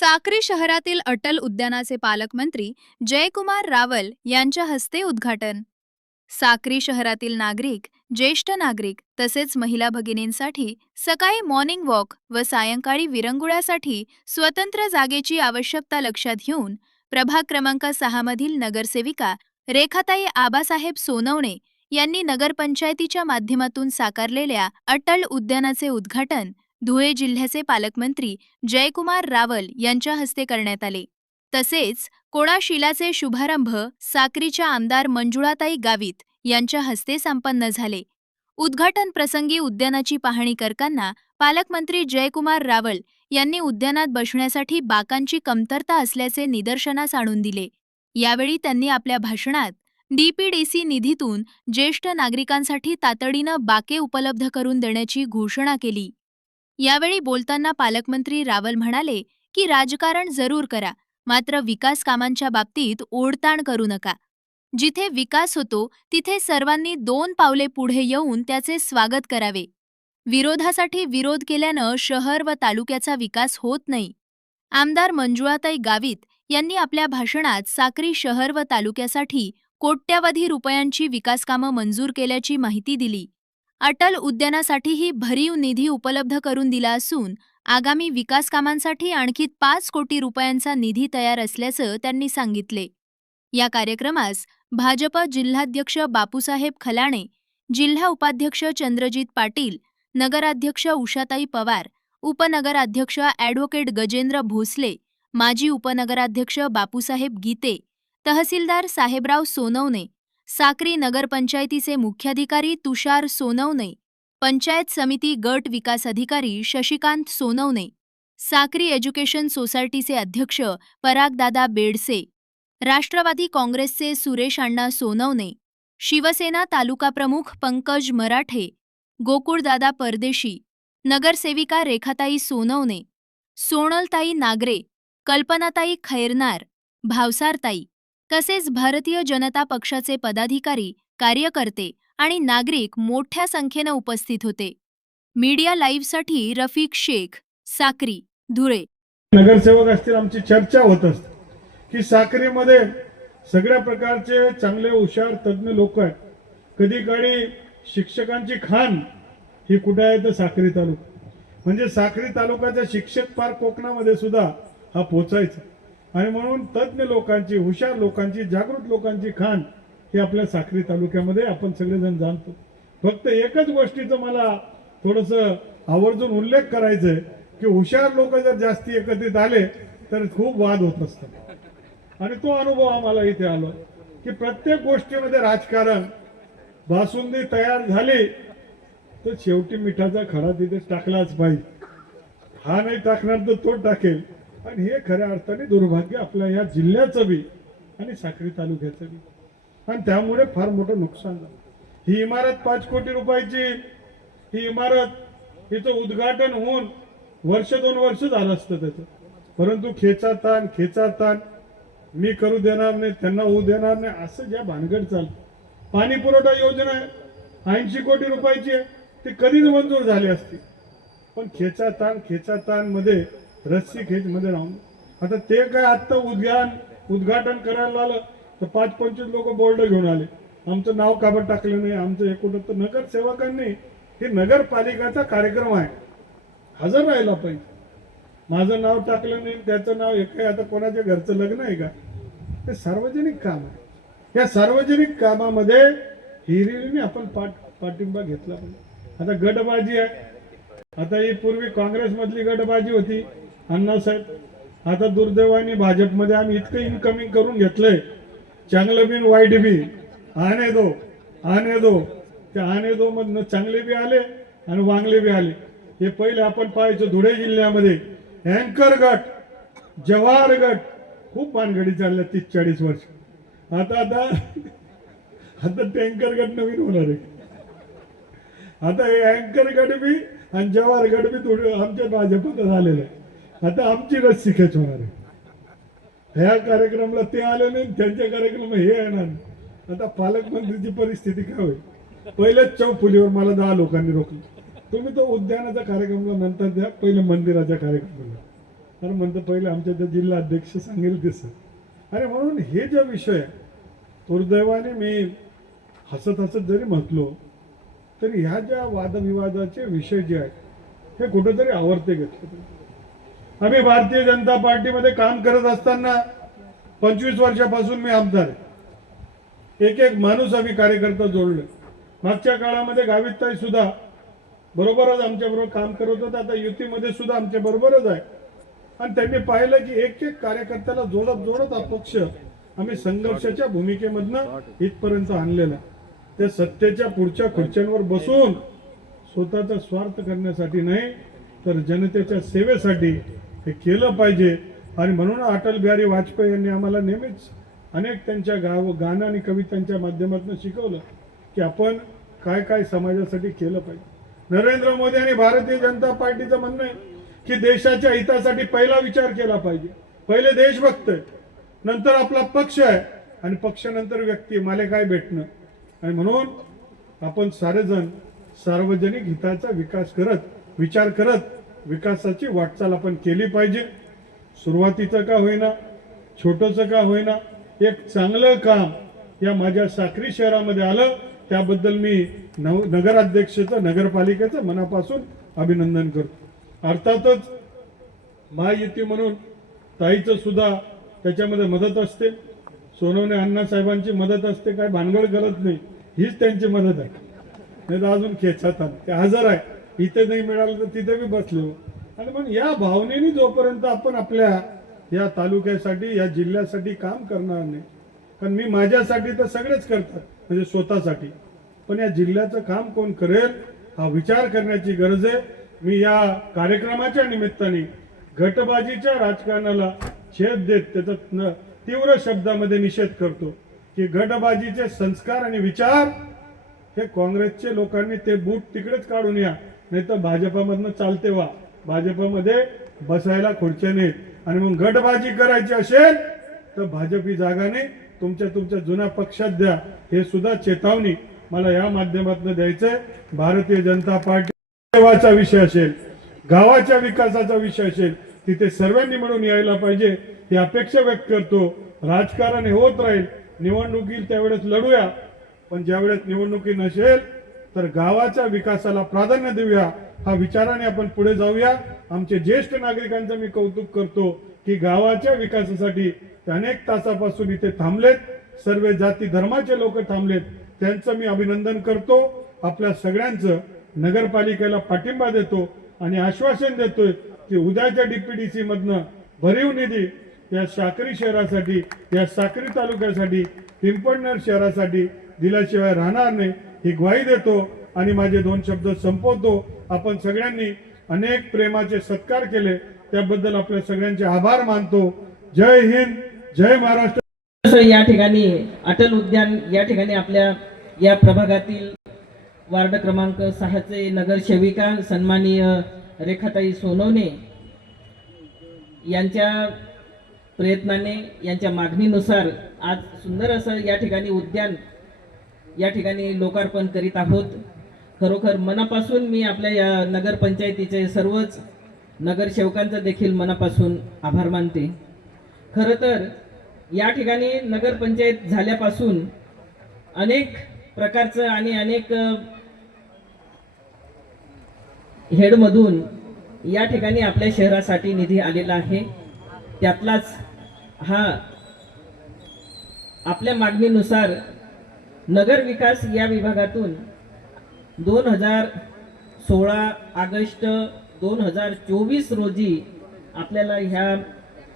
साक्री शहरातील अटल उद्यानाचे पालकमंत्री जयकुमार रावल यांच्या हस्ते उद्घाटन। साक्री शहरातील नागरिक, ज्येष्ठ नागरिक तसेच महिला भगिनींसाठी सकाळी मॉर्निंग वॉक व सायंकाळी विरंगुळ्यासाठी स्वतंत्र जागेची आवश्यकता लक्षात घेऊन प्रभाग क्रमांक 6 मधील नगरसेविका रेखाताई आबासाहेब सोनवणे यांनी नगरपंचायतीच्या माध्यमातून साकारलेल्या अटल उद्यानाचे उद्घाटन धुळे जिल्ह्याचे पालकमंत्री जयकुमार रावल यांच्या हस्ते करण्यात आले। तसेच कोणाशिलाचे शुभारंभ साक्रीच्या आमदार मंजुळाताई गावित यांच्या हस्ते संपन्न झाले। उद्घाटन प्रसंगी उद्यानाची पाहणी करताना पालकमंत्री जयकुमार रावल यांनी उद्यानात बसण्यासाठी बाकांची कमतरता असल्याचे निदर्शनास आणून दिले। यावेळी त्यांनी आपल्या भाषणात डीपीडीसी निधीतून ज्येष्ठ नागरिकांसाठी तातडीनं बाके उपलब्ध करून देण्याची घोषणा केली। यावेळी बोलताना पालकमंत्री रावल म्हणाले की राजकारण जरूर करा, मात्र विकास कामांच्या बाबतीत ओढताण करू नका। जिथे विकास होतो तिथे सर्वांनी 2 पावले पुढे येऊन त्याचे स्वागत करावे। विरोधासाठी विरोध केल्यानं शहर व तालुक्याचा विकास होत नाही। आमदार मंजुळाताई गावित यांनी आपल्या भाषणात साक्री शहर व तालुक्यासाठी कोट्यवधी रुपयांची विकासकामं मंजूर केल्याची माहिती दिली। अटल उद्यानासाठीही भरीव निधी उपलब्ध करून दिला असून आगामी विकास कामांसाठी आणखी 5 कोटी रुपयांचा निधी तयार असल्याचं त्यांनी सांगितले। या कार्यक्रमास भाजप जिल्हाध्यक्ष बापूसाहेब खलाणे, जिल्हा उपाध्यक्ष चंद्रजीत पाटील, नगराध्यक्ष उषाताई पवार, उपनगराध्यक्ष ॲडव्होकेट गजेंद्र भोसले, माजी उपनगराध्यक्ष बापूसाहेब गीते, तहसीलदार साहेबराव सोनवणे, साक्री नगरपंचायतीचे मुख्याधिकारी तुषार सोनवणे, पंचायत समिती गट विकास अधिकारी शशिकांत सोनवणे, साक्री एज्युकेशन सोसायटीचे अध्यक्ष परागदादा बेडसे, राष्ट्रवादी काँग्रेसचे सुरेश अण्णा सोनवणे, शिवसेना तालुका प्रमुख पंकज मराठे, गोकुळदादा परदेशी, नगरसेविका रेखाताई सोनवणे, सोनलताई नागरे, कल्पनाताई खैरनार, भावसारताई तसेच भारतीय जनता पक्षाचे पदाधिकारी, कार्यकर्ते आणि नागरिक मोठ्या संख्येने उपस्थित होते। मीडिया लाईव्हसाठी रफिक शेख, साक्री, धुळे। नगरसेवक असतील, आमची चर्चा होत असते की साक्रीमध्ये सगळ्या प्रकारचे चांगले हुशार तज्ञ लोक आहेत। कधी काळी शिक्षकांची खाण ही कुठे आहे तर साक्री तालुका, म्हणजे साक्री तालुक्याचा शिक्षक पार कोकणामध्ये सुद्धा हा पोचायचा। आणि म्हणून तज्ञ लोकांची, हुशार लोकांची, जागृत लोकांची खाण ही आपल्या साक्री तालुक्यामध्ये आपण सगळेजण जाणतो। फक्त एकच गोष्टीचा मला थोडंसं आवर्जून उल्लेख करायचा आहे की हुशार लोक जर जास्ती एकत्रित आले तर खूप वाद होत असतात। आणि तो अनुभव आम्हाला इथे आलो की प्रत्येक गोष्टीमध्ये राजकारण, बासुंदी तयार झाली तर शेवटी मिठाचा खडा तिथे टाकलाच पाहिजे। हा नाही टाकणार तर तो टाकेल। आणि हे खऱ्या अर्थाने दुर्भाग्य आपल्या या जिल्ह्याचं बी आणि साक्री तालुक्याचं बी, आणि त्यामुळे फार मोठं नुकसान झालं। ही इमारत 5 कोटी रुपयाची, ही इमारत हिचं उद्घाटन होऊन 1-2 वर्ष झालं असतं त्याचं, परंतु खेचाताण मी करू देणार नाही, त्यांना होऊ देणार नाही, असं ज्या भानगड चालतं। पाणी पुरवठा योजना आहे 80 कोटी रुपयाची आहे, ती कधीच मंजूर झाली असती, पण खेचाताण मध्ये रस्सी खेच मध्ये राहून आता ते काय आता उद्घाटन करायला आलं तर 5-25 लोक बोर्ड घेऊन आले, आमचं नाव काबड टाकलं नाही, आमचं एकूण तर नगरसेवकांनी हे नगरपालिकाचा कार्यक्रम आहे, हजर राहायला पाहिजे। माझं नाव टाकलं नाही, त्याचं नाव एक आहे, आता कोणाच्या घरचं लग्न आहे का? हे सार्वजनिक काम आहे। या सार्वजनिक कामामध्ये हिरिरीने आपण पाठिंबा घेतला पाहिजे। आता गटबाजी आहे, आता ही पूर्वी काँग्रेसमधली गटबाजी होती अण्णासाहेब, आता दुर्दैवाने भाजपमध्ये आम्ही इतकं इनकमिंग करून घेतलंय, चांगलं बी वाईट बी, आने दो ते आने दो मधनं चांगले बी आले आणि वांगले बी आले। हे पहिले आपण पाहायचो धुळे जिल्ह्यामध्ये अँकर गट, जवाहर गट खूप भानगडी चालल्या 30-40 वर्ष। आता टँकर गट नवीन होणार आहे। आता हे अँकर गट बी आणि जवाहर गट बी थोडे आमच्या भाजपत झालेलं आहे। आता आमची रस्सी खेच होणार आहे। ह्या कार्यक्रमाला ते आले नाही, त्यांच्या कार्यक्रमाला हे येणार नाही। आता पालकमंत्रीची परिस्थिती काय होईल? पहिलेच चौफुलीवर मला 10 लोकांनी रोखलं, तुम्ही तो उद्यानाचा कार्यक्रमाला नंतर द्या, पहिले मंदिराच्या कार्यक्रमाला। आणि म्हणतं पहिले आमच्या त्या जिल्हा अध्यक्ष सांगेल तसं. आणि म्हणून हे जे विषय आहे, दुर्दैवाने मी हसत हसत जरी म्हटलो तरी ह्या ज्या वादविवादाचे विषय जे आहेत हे कुठेतरी आवर्ते घेतले. आम्ही भारतीय जनता पार्टीमध्ये काम करत असताना 25 वर्षापासून मी आमदार आहे. एक एक माणूस आम्ही कार्यकर्ता जोडले. मागच्या काळामध्ये गावितताई सुद्धा बरोबरच आमच्या बरोबर काम करत होतं. आता युतीमध्ये सुद्धा आमच्या बरोबरच आहे. आणि त्यांनी पाहिलं की एक एक कार्यकर्त्याला जोडत जोडत हा पक्ष आम्ही संघर्षाच्या भूमिकेमधनं इथपर्यंत आणलेला. त्या सत्तेच्या पुढच्या खुर्च्यांवर बसून स्वतःचा स्वार्थ करण्यासाठी नाही तर जनतेच्या सेवेसाठी हे केलं पाहिजे. आणि म्हणून अटल बिहारी वाजपेयी यांनी आम्हाला नेहमीच अनेक त्यांच्या गाणं आणि कवितांच्या माध्यमातून शिकवलं की आपण काय काय समाजासाठी केलं पाहिजे. नरेंद्र मोदी आणि भारतीय जनता पार्टीचं म्हणणं आहे की देशाच्या हितासाठी पहिला विचार केला पाहिजे. पहिले देशभक्त आहे, नंतर आपला पक्ष आहे आणि पक्षानंतर व्यक्ती. मला काय भेटणं. आणि म्हणून आपण सारेजण सार्वजनिक हिताचा विचार करत विकासाची वाटचाल आपण केली पाहिजे. सुरुवातीचं का होईना, छोटंसं का होईना, एक चांगलं काम या माझ्या साक्री शहरामध्ये आलं त्याबद्दल मी नगराध्यक्षाचं नगरपालिकेचं मनापासून अभिनंदन करतो. अर्थातच महायुती म्हणून ताईचं सुद्धा त्याच्यामध्ये मदत असते. सोनवणे अण्णासाहेबांची मदत असते. काय भानगड करत नाही, हीच त्यांची मदत आहे. नाही तर अजून खेचातात ते हजर आहे. इथे नाही मिळालं तर तिथे बी बसले. आणि मग या भावनेने जोपर्यंत आपण आपल्या या तालुक्यासाठी या जिल्ह्यासाठी काम करणार नाही, कारण मी माझ्यासाठी तर सगळेच करतात म्हणजे स्वतःसाठी, पण या जिल्ह्याचं काम कोण करेल हा विचार करण्याची गरज आहे. मी या कार्यक्रमाच्या निमित्ताने गटबाजीच्या राजकारणाला छेद देत त्याचा तीव्र शब्दामध्ये निषेध करतो की गटबाजीचे संस्कार आणि विचार हे काँग्रेसचे लोकांनी ते बूट तिकडेच काढून या, नाही तर भाजपामधनं चालते वा. भाजपमध्ये बसायला खुर्च्या नाहीत. आणि मग गटबाजी करायची असेल तर भाजप ही जागा नाही, तुमच्या जुन्या पक्षात द्या. हे सुद्धा चेतावणी मला या माध्यमातून द्यायचंय. भारतीय जनता पार्टी सेवाचा विषय असेल, गावाच्या विकासाचा विषय असेल, तिथे सर्वांनी मिळून यायला पाहिजे ही अपेक्षा व्यक्त करतो. राजकारण हे होत राहील, निवडणुकी त्यावेळेस लढूया, पण ज्यावेळेस निवडणुकी नसेल तर गावाच्या विकासाला प्राधान्य देऊया. हा विचाराने आपण पुढे जाऊया. आमचे ज्येष्ठ नागरिकांचं मी कौतुक करतो की गावाच्या विकासासाठी ते अनेक तासापासून इथे थांबलेत. सर्व जाती धर्माचे लोक थांबलेत, त्यांचं मी अभिनंदन करतो. आपल्या सगळ्यांचं नगरपालिकेला पाठिंबा देतो आणि आश्वासन देतोय की उद्याच्या डीपीडीसी मधनं भरीव निधी या साक्री शहरासाठी, या साक्री तालुक्यासाठी, पिंपळनेर शहरासाठी दिल्याशिवाय राहणार नाही ही ग्वाही देतो. आणि माझे 2 शब्द संपवतो. आपण सगळ्यांनी अनेक प्रेमाचे सत्कार केले त्याबद्दल आपल्या सगळ्यांचे आभार मानतो. जय हिंद, जय महाराष्ट्र. या ठिकाणी अटल उद्यान या ठिकाणी आपल्या या प्रभागातील वार्ड क्रमांक 6चे नगरसेविका सन्माननीय रेखाताई सोनवणे यांच्या प्रयत्नाने, यांच्या मागणीनुसार आज सुंदर असं या ठिकाणी उद्यान या ठिकाणी लोकार्पण करीत आहोत. खरोखर मनापासून मी आपल्या या नगरपंचायतीचे सर्वच नगरसेवकांचा देखील मनापासून आभार मानते. खरं तर या ठिकाणी नगरपंचायत झाल्यापासून अनेक प्रकारचं आणि अनेक हेडमधून या ठिकाणी आपल्या शहरासाठी निधी आलेला आहे. त्यातलाच हा आपल्या मागणीनुसार नगर विकास या विभागातून 2016 ऑगस्ट 2024 रोजी आपल्याला ह्या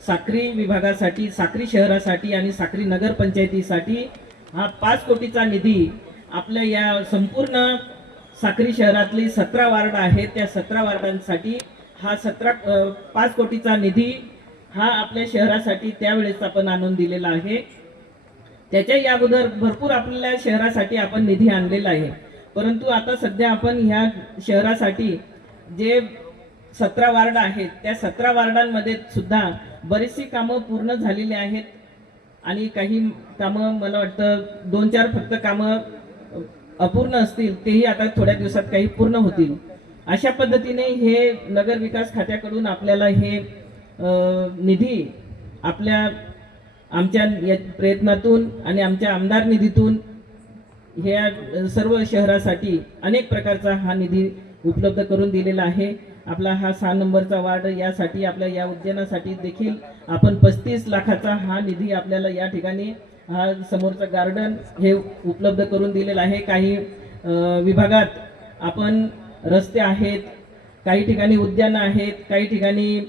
साक्री विभागासाठी, साक्री शहरासाठी आणि साक्री नगरपंचायतीसाठी हा 5 कोटीचा निधी आपल्या या संपूर्ण साक्री शहरातली 17 वार्ड आहेत त्या 17 वार्डांसाठी हा 5 कोटीचा निधी हा आपल्या शहरासाठी त्यावेळेस आपण आणून दिलेला आहे. त्याच्या या अगोदर भरपूर आपल्या शहरासाठी आपण निधी आणलेला आहे, परंतु आता सध्या आपण ह्या शहरासाठी जे 17 वार्ड आहेत त्या 17 वार्डांमध्ये सुद्धा बरीचशी कामं पूर्ण झालेली आहेत आणि काही कामं मला वाटतं 2-4 फक्त कामं अपूर्ण असतील, तेही आता थोड्या दिवसात काही पूर्ण होतील. अशा पद्धतीने हे नगर विकास खात्याकडून आपल्याला हे निधी आमच्या या प्रयत्नातून आणि आमच्या आमदार निधीतून ह्या सर्व शहरासाठी अनेक प्रकारचा हा निधी उपलब्ध करून दिलेला आहे. आपला हा 6 नंबरचा वार्ड यासाठी आपल्या या उद्यानासाठी देखील आपण 35 लाखाचा हा निधी आपल्याला या ठिकाणी हा समोरचं गार्डन हे उपलब्ध करून दिलेलं आहे. काही विभागात आपण रस्ते आहेत, काही ठिकाणी उद्यानं आहेत, काही ठिकाणी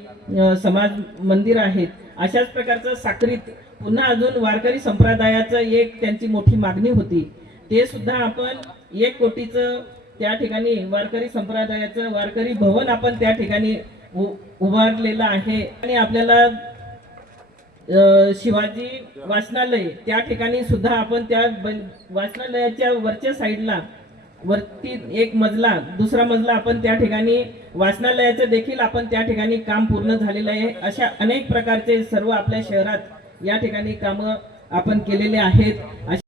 समाज मंदिर आहेत. अशाच प्रकारचं साक्रीत पुन्हा अजून वारकरी संप्रदायाचं एक त्यांची मोठी मागणी होती, ते सुद्धा आपण 1 कोटीचं त्या ठिकाणी वारकरी संप्रदायाचं वारकरी भवन आपण त्या ठिकाणी उभारलेलं आहे. आणि आपल्याला शिवाजी वाचनालय त्या ठिकाणी सुद्धा आपण त्या वाचनालयाच्या वरच्या साईडला वरती एक मजला, दुसरा मजला आपण त्या ठिकाणी वाचनालयाचं देखील आपण त्या ठिकाणी काम पूर्ण झालेलं आहे. अशा अनेक प्रकारचे सर्व आपल्या शहरात या ठिकाणी कामं आपण केलेले आहेत.